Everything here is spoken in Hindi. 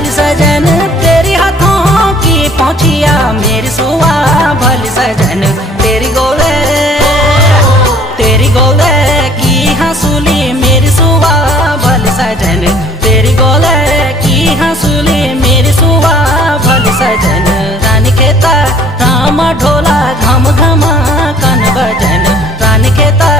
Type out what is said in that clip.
भली सजन तेरी हाथों की पहुंचिया मेरी सुआ भली सजन तेरी गोले की हंसुली मेरी सुआ भली सजन तेरी गोले की हंसुली मेरी सुआ भली सजन रानी खेता राम ढोला घम घमा कन बजन रानी खेता